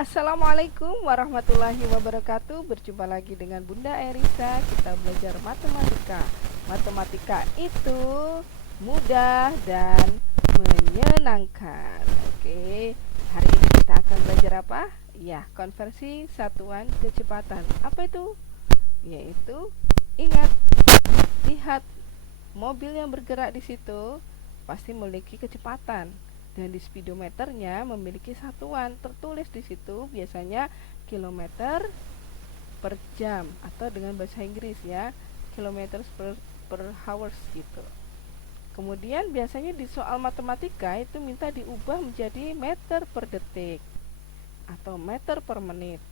Assalamualaikum warahmatullahi wabarakatuh. Berjumpa lagi dengan Bunda Erisa. Kita belajar matematika. Matematika itu mudah dan menyenangkan. Oke, hari ini kita akan belajar apa? Ya, konversi satuan kecepatan. Apa itu? Yaitu, ingat, lihat mobil yang bergerak di situ pasti memiliki kecepatan, dan di speedometernya memiliki satuan tertulis di situ, biasanya kilometer per jam atau dengan bahasa Inggris ya, kilometer per hours gitu. Kemudian biasanya di soal matematika itu minta diubah menjadi meter per detik atau meter per menit,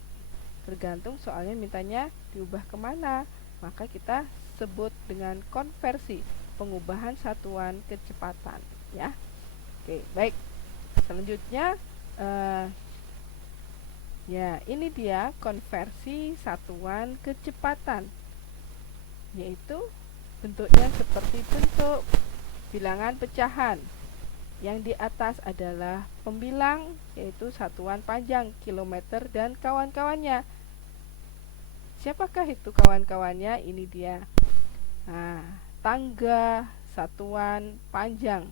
tergantung soalnya mintanya diubah kemana, maka kita sebut dengan konversi, pengubahan satuan kecepatan ya. Oke, baik. Selanjutnya ya, ini dia konversi satuan kecepatan, yaitu bentuknya seperti bentuk bilangan pecahan. Yang di atas adalah pembilang, yaitu satuan panjang, kilometer dan kawan-kawannya. Siapakah itu kawan-kawannya? Ini dia. Nah, tangga satuan panjang.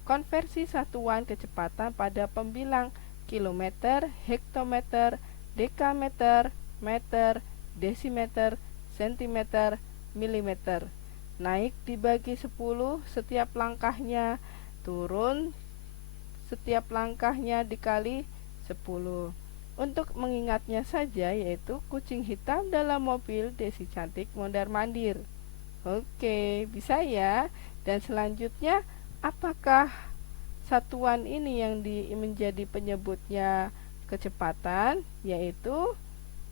Konversi satuan kecepatan pada pembilang kilometer, hektometer, dekameter, meter, desimeter, sentimeter, milimeter. Naik dibagi 10 setiap langkahnya, turun setiap langkahnya dikali 10. Untuk mengingatnya saja, yaitu kucing hitam dalam mobil, Desi cantik mondar-mandir. Oke, bisa ya. Dan selanjutnya, apakah satuan ini yang menjadi penyebutnya kecepatan? Yaitu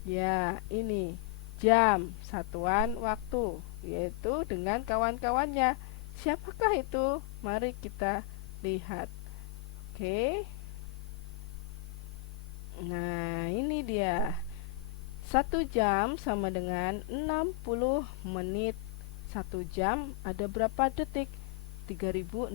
ya ini, jam, satuan waktu, yaitu dengan kawan-kawannya. Siapakah itu? Mari kita lihat. Oke. Nah, ini dia. 1 jam sama dengan 60 menit. 1 jam ada berapa detik? 3600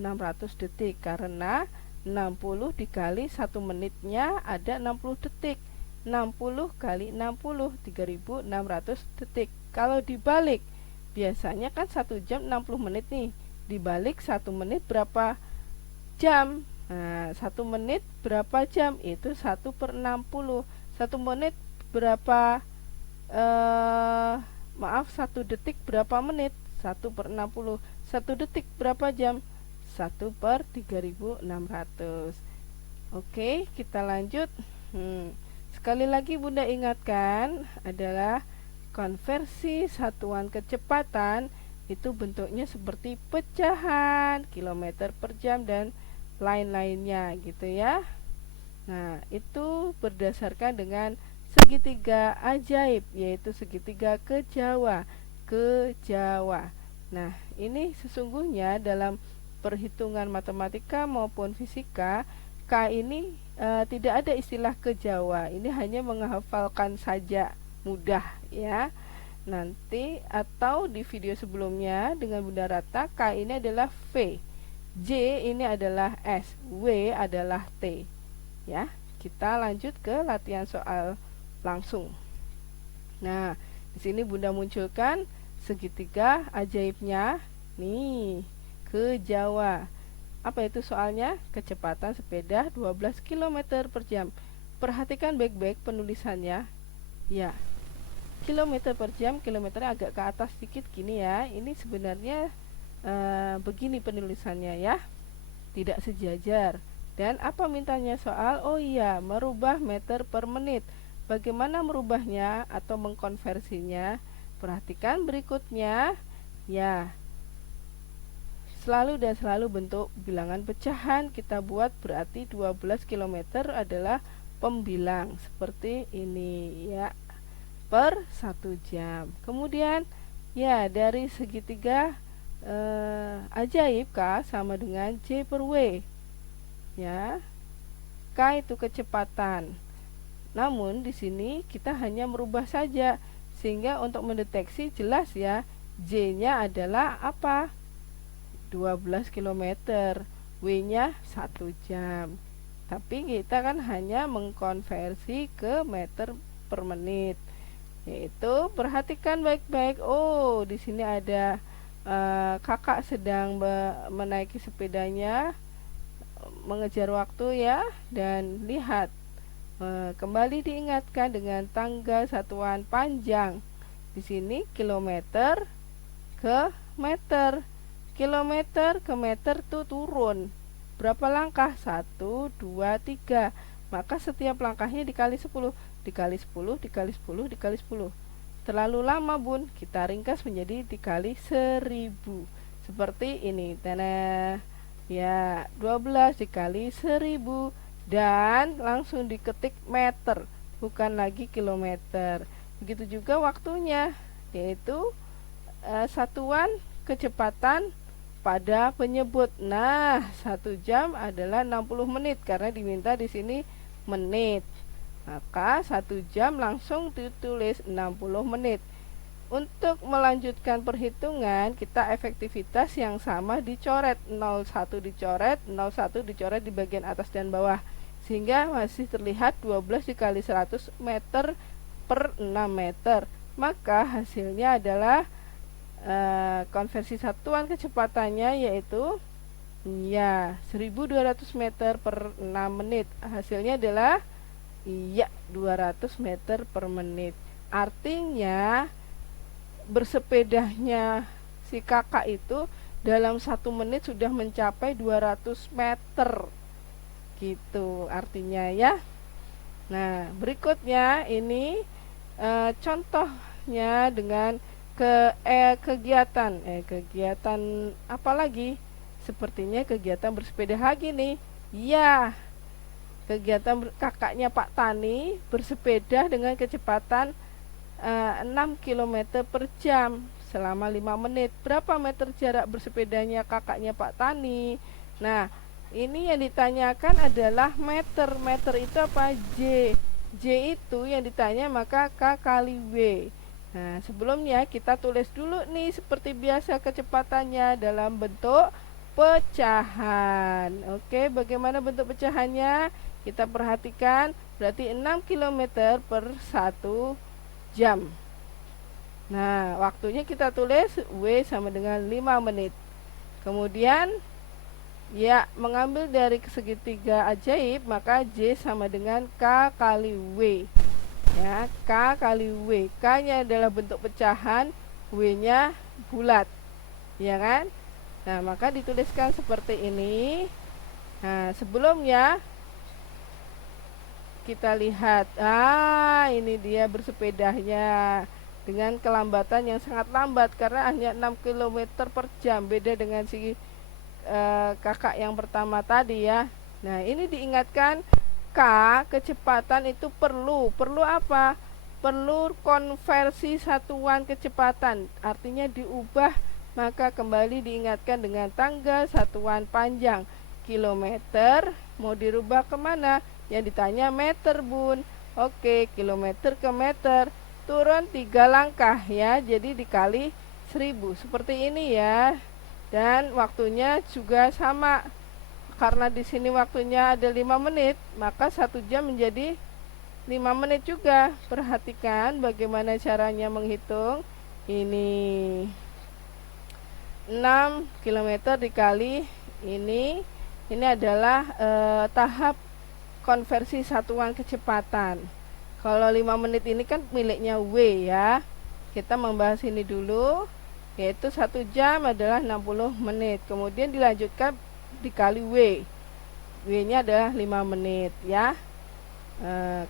detik, karena 60 dikali 1 menitnya ada 60 detik. 60 kali 60, 3600 detik. Kalau dibalik, biasanya kan 1 jam 60 menit nih. Dibalik 1 menit berapa jam? Nah, 1 menit berapa jam? Itu 1/60. 1 menit berapa, maaf, 1 detik berapa menit? 1/60. 1 detik berapa jam? 1/3600. Oke, kita lanjut. Sekali lagi Bunda ingatkan, adalah konversi satuan kecepatan itu bentuknya seperti pecahan, kilometer per jam dan lain-lainnya gitu ya. Nah, itu berdasarkan dengan segitiga ajaib, yaitu segitiga kejawa. Nah, ini sesungguhnya dalam perhitungan matematika maupun fisika, K ini tidak ada istilah kejawa. Ini hanya menghafalkan saja, mudah ya. Nanti atau di video sebelumnya dengan Bunda Rata, K ini adalah V, J ini adalah S, W adalah T. Ya, kita lanjut ke latihan soal langsung. Nah, di sini Bunda munculkan segitiga ajaibnya. Nih, ke Jawa. Apa itu soalnya? Kecepatan sepeda 12 km per jam. Perhatikan baik-baik penulisannya. Ya, kilometer per jam, kilometernya agak ke atas sedikit gini ya. Ini sebenarnya begini penulisannya ya, tidak sejajar. Dan apa mintanya soal? Oh iya, merubah meter per menit. Bagaimana merubahnya atau mengkonversinya? Perhatikan berikutnya. Ya, selalu dan selalu bentuk bilangan pecahan kita buat, berarti 12 km adalah pembilang seperti ini ya, per 1 jam. Kemudian ya, dari segitiga ajaib K sama dengan J per W ya. K itu kecepatan. Namun di sini kita hanya merubah saja, sehingga untuk mendeteksi jelas ya, J-nya adalah apa? 12 km, W-nya 1 jam. tapi kita kan hanya mengkonversi ke meter per menit. Yaitu perhatikan baik-baik. Oh, di sini ada kakak sedang menaiki sepedanya mengejar waktu ya, dan lihat kembali diingatkan dengan tanggal satuan panjang. Di sini kilometer ke meter. Kilometer ke meter tuh turun. Berapa langkah? 1, 2, 3. Maka setiap langkahnya dikali 10, dikali 10, dikali 10, dikali 10. Terlalu lama bun, kita ringkas menjadi dikali 1000. Seperti ini. Tanah. Ya, 12 dikali 1000. Dan langsung diketik meter, bukan lagi kilometer. Begitu juga waktunya, yaitu satuan kecepatan pada penyebut. Nah, 1 jam adalah 60 menit karena diminta di sini menit. Maka 1 jam langsung ditulis 60 menit. Untuk melanjutkan perhitungan, kita efektivitas yang sama dicoret, 01 dicoret, 01 dicoret di bagian atas dan bawah, sehingga masih terlihat 12 dikali 100 meter per 6 meter. Maka hasilnya adalah konversi satuan kecepatannya yaitu ya 1200 meter per 6 menit. Hasilnya adalah ya 200 meter per menit. Artinya bersepedanya si kakak itu dalam 1 menit sudah mencapai 200 meter gitu artinya ya. Nah, berikutnya ini contohnya dengan kegiatan apa lagi? Sepertinya kegiatan bersepeda lagi nih. Ya, kegiatan kakaknya Pak Tani bersepeda dengan kecepatan 6 km per jam selama 5 menit. Berapa meter jarak bersepedanya kakaknya Pak Tani? Nah, ini yang ditanyakan adalah meter. Meter itu apa? J. J itu yang ditanya, maka K kali W. Nah, sebelumnya kita tulis dulu nih seperti biasa kecepatannya dalam bentuk pecahan. Oke, bagaimana bentuk pecahannya? Kita perhatikan, berarti 6 km per 1 jam. Nah, waktunya kita tulis W sama dengan 5 menit. Kemudian ya, mengambil dari segitiga ajaib, maka J sama dengan K kali W. Ya, K kali W. K-nya adalah bentuk pecahan, W-nya bulat. Ya kan? Nah, maka dituliskan seperti ini. Nah, sebelumnya kita lihat, ini dia bersepedanya dengan kelambatan yang sangat lambat karena hanya 6 km per jam, beda dengan si kakak yang pertama tadi ya. Nah, ini diingatkan K kecepatan itu perlu apa? Perlu konversi satuan kecepatan, artinya diubah, maka kembali diingatkan dengan tanggal satuan panjang. Kilometer mau dirubah kemana? Yang ditanya meter bun. Oke, kilometer ke meter, turun 3 langkah ya, jadi dikali 1000 seperti ini ya. Dan waktunya juga sama, karena di sini waktunya ada 5 menit, maka 1 jam menjadi 5 menit juga. Perhatikan bagaimana caranya menghitung. Ini 6 km dikali ini adalah tahap konversi satuan kecepatan. Kalau 5 menit ini kan miliknya W ya. Kita membahas ini dulu, yaitu 1 jam adalah 60 menit. Kemudian dilanjutkan dikali W. W-nya adalah 5 menit ya.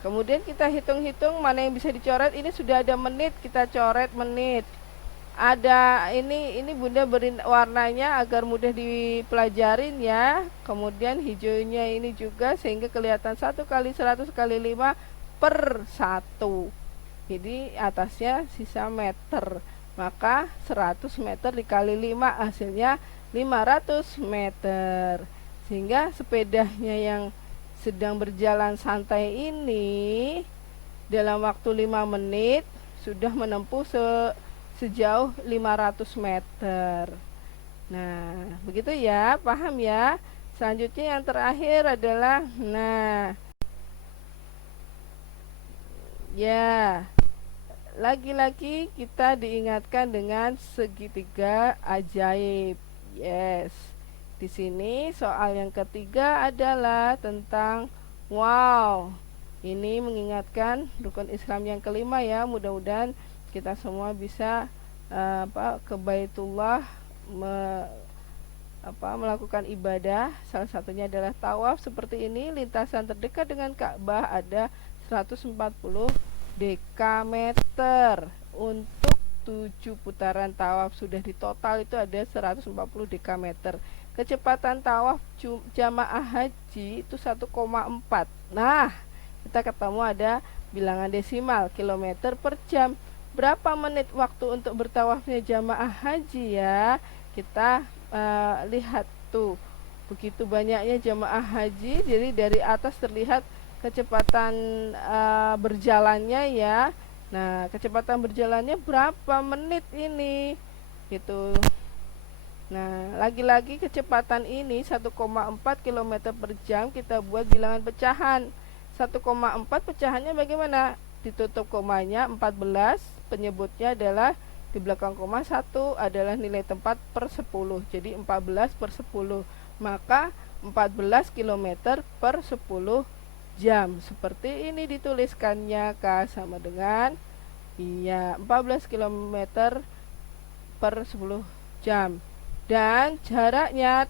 Kemudian kita hitung-hitung mana yang bisa dicoret. Ini sudah ada menit, kita coret menit. Ada ini Bunda beri warnanya agar mudah dipelajarin ya. Kemudian hijaunya ini juga sehingga kelihatan 1 kali 100 kali 5 per 1. Jadi atasnya sisa meter. Maka 100 meter dikali 5 hasilnya 500 meter. Sehingga sepedanya yang sedang berjalan santai ini dalam waktu 5 menit sudah menempuh sejauh 500 meter. Nah, begitu ya, paham ya? Selanjutnya yang terakhir adalah, ya, lagi-lagi kita diingatkan dengan segitiga ajaib. Yes. Di sini soal yang ketiga adalah tentang wow. Ini mengingatkan rukun Islam yang kelima ya. Mudah-mudahan kita semua bisa ke Baitullah melakukan ibadah. Salah satunya adalah tawaf seperti ini. Lintasan terdekat dengan Ka'bah ada 140 dekameter. Untuk 7 putaran tawaf sudah ditotal itu ada 140 dekameter. Kecepatan tawaf jamaah haji itu 1,4. Nah, kita ketemu ada bilangan desimal kilometer per jam. Berapa menit waktu untuk bertawafnya jamaah haji ya? Kita lihat tuh, begitu banyaknya jamaah haji. Jadi dari atas terlihat kecepatan berjalannya ya. Nah, kecepatan berjalannya berapa menit ini? Gitu. Nah, lagi-lagi kecepatan ini 1,4 km per jam kita buat bilangan pecahan. 1,4 pecahannya bagaimana? Ditutup komanya 14, penyebutnya adalah di belakang koma 1 adalah nilai tempat per 10. Jadi 14 per 10. Maka 14 km per 10 jam. Seperti ini dituliskannya, K sama dengan 14 km per 10 jam. Dan jaraknya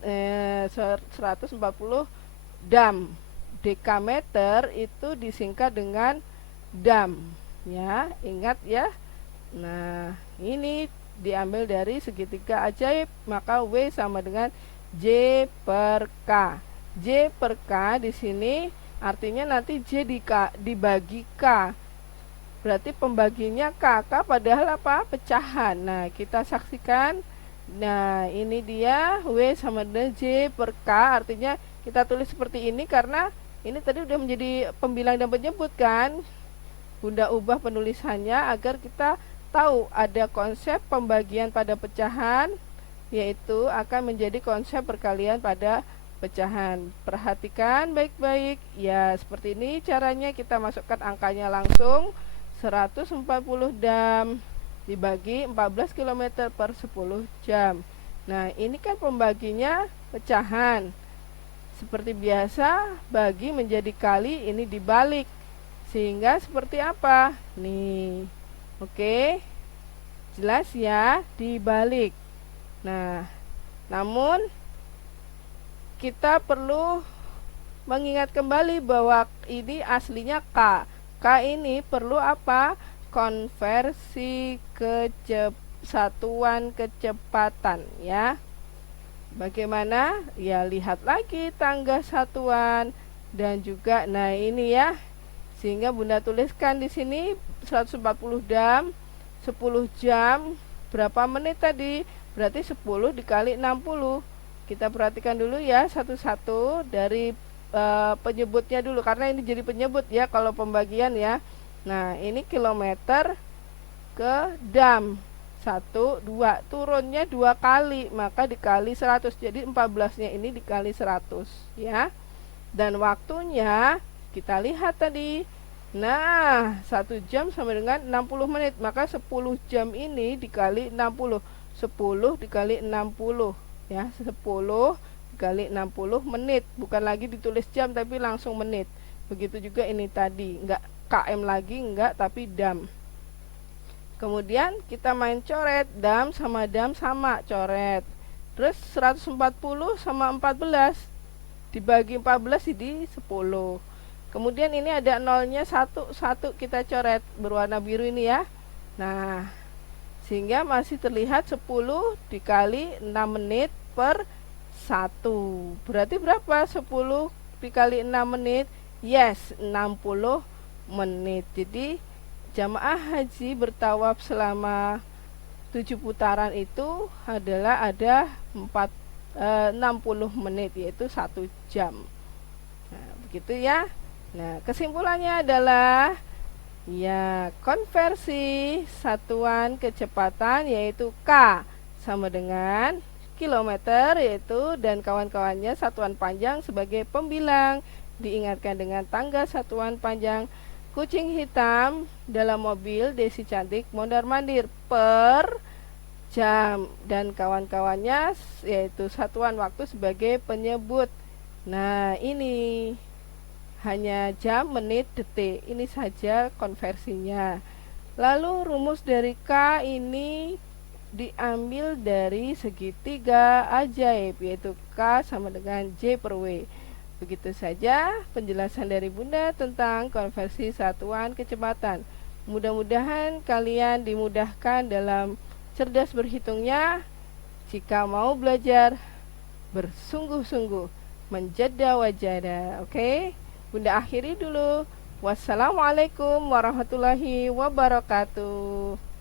140 dam. Dekameter itu disingkat dengan dam ya, ingat ya. Nah, ini diambil dari segitiga ajaib, maka W sama dengan J per K. J per K di sini artinya nanti J dibagi K. Berarti pembaginya K. K padahal apa? Pecahan. Nah, kita saksikan. Nah, ini dia W sama dengan J per K. Artinya kita tulis seperti ini karena ini tadi udah menjadi pembilang dan penyebut kan. Bunda ubah penulisannya agar kita tahu ada konsep pembagian pada pecahan, yaitu akan menjadi konsep perkalian pada pecahan. Perhatikan baik-baik. Ya, seperti ini caranya. Kita masukkan angkanya langsung. 140 dam dibagi 14 km per 10 jam. Nah, ini kan pembaginya pecahan. Seperti biasa, bagi menjadi kali, ini dibalik. Sehingga seperti apa? Nih. Oke. Jelas ya, dibalik. Nah, namun kita perlu mengingat kembali bahwa ini aslinya K. K ini perlu apa? Konversi satuan kecepatan ya. Bagaimana? Ya, lihat lagi tangga satuan dan juga nah ini ya. Sehingga Bunda tuliskan di sini 140 dam 10 jam berapa menit tadi? Berarti 10 dikali 60. Kita perhatikan dulu ya satu-satu dari penyebutnya dulu karena ini jadi penyebut ya kalau pembagian ya. Nah, ini kilometer ke dam 1, 2, turunnya 2 kali, maka dikali 100. Jadi 14-nya ini dikali 100 ya. Dan waktunya kita lihat tadi. Nah, 1 jam sama dengan 60 menit, maka 10 jam ini dikali 60. 10 dikali 60 ya, 10 dikali 60 menit. Bukan lagi ditulis jam tapi langsung menit. Begitu juga ini tadi, enggak km lagi, enggak, tapi dam. Kemudian kita main coret, dam sama coret. Terus 140 sama 14 dibagi 14 jadi 10. Kemudian ini ada nolnya 1 kita coret berwarna biru ini ya. Nah, sehingga masih terlihat 10 dikali 6 menit per 1. Berarti berapa? 10 dikali 6 menit. Yes, 60 menit. Jadi jamaah haji bertawaf selama 7 putaran itu adalah ada 60 menit, yaitu 1 jam. Nah, begitu ya. Nah, kesimpulannya adalah ya, konversi satuan kecepatan yaitu K sama dengan kilometer yaitu dan kawan-kawannya satuan panjang sebagai pembilang. Diingatkan dengan tangga satuan panjang. Kucing hitam dalam mobil Desi Cantik mondar-mandir per jam dan kawan-kawannya yaitu satuan waktu sebagai penyebut. Nah, ini hanya jam, menit, detik. Ini saja konversinya. Lalu rumus dari K ini diambil dari segitiga ajaib, yaitu K sama dengan J per W. Begitu saja penjelasan dari Bunda tentang konversi satuan kecepatan. Mudah-mudahan kalian dimudahkan dalam cerdas berhitungnya. Jika mau belajar bersungguh-sungguh, menjada wajada. Oke? Bunda akhiri dulu. Wassalamualaikum warahmatullahi wabarakatuh.